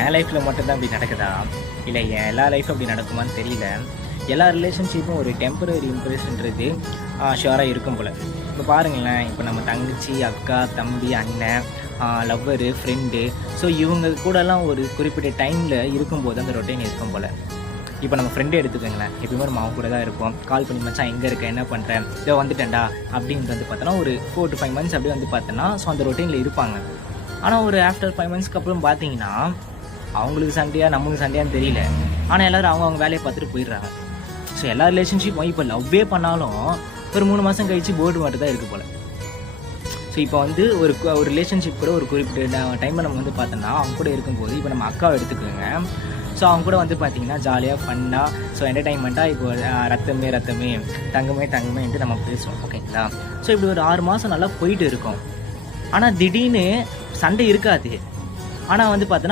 என் லைஃப்பில் மட்டும்தான் அப்படி நடக்குதா, இல்லை என் எல்லா லைஃப்பும் அப்படி நடக்குமான்னு தெரியல. எல்லா ரிலேஷன்ஷிப்பும் ஒரு டெம்பரரி இம்ப்ரெஸ்ன்றது ஷுவராக இருக்கும் போல். இப்போ பாருங்களேன், இப்போ நம்ம தங்கச்சி, அக்கா, தம்பி, அண்ணன், லவ்வரு, ஃப்ரெண்டு, ஸோ இவங்க கூடலாம் ஒரு குறிப்பிட்ட டைமில் இருக்கும்போது அந்த ரொட்டீன் இருக்கும் போல். இப்போ நம்ம ஃப்ரெண்டே எடுத்துக்கோங்களேன், எப்பயுமே நம்ம அவங்க கூட தான் இருப்போம். கால் பண்ணி மச்சான் எங்கே இருக்க, என்ன பண்ணுறேன், இதோ வந்துட்டேன்டா அப்படின்னு வந்து பார்த்தோன்னா ஒரு 4 to 5 months அப்படியே வந்து பார்த்தோன்னா ஸோ அந்த ரொட்டீனில் இருப்பாங்க. ஆனால் ஒரு ஆஃப்டர் 5 monthsக்கு அப்புறம் பார்த்தீங்கன்னா அவங்களுக்கு சண்டையா நம்மளுக்கு சண்டையான்னு தெரியல, ஆனால் எல்லோரும் அவங்க வேலையை பார்த்துட்டு போயிடுறாங்க. ஸோ எல்லா ரிலேஷன்ஷிப்பும் இப்போ லவ்வே பண்ணாலும் ஒரு 3 மாதம் கழித்து போர்டு மட்டும் தான் இருக்குது போல். ஸோ இப்போ வந்து ஒரு ரிலேஷன்ஷிப் கூட ஒரு குறிப்பிட்ட டைமில் நம்ம வந்து பார்த்தோன்னா அவங்க கூட இருக்கும்போது, இப்போ நம்ம அக்காவை எடுத்துக்கோங்க. ஸோ அவங்க கூட வந்து பார்த்திங்கன்னா ஜாலியாக ஃபன்னாக ஸோ என்டர்டைன்மெண்ட்டாக இப்போ ரத்தமே ரத்தமே தங்கமே தங்கமேன்ட்டு நம்ம பேசுவோம், ஓகேங்களா. ஸோ இப்படி ஒரு 6 மாதம் நல்லா போயிட்டு இருக்கோம். ஆனால் திடீர்னு சண்டை இருக்காது. ஆனால் வந்து பார்த்தோன்னா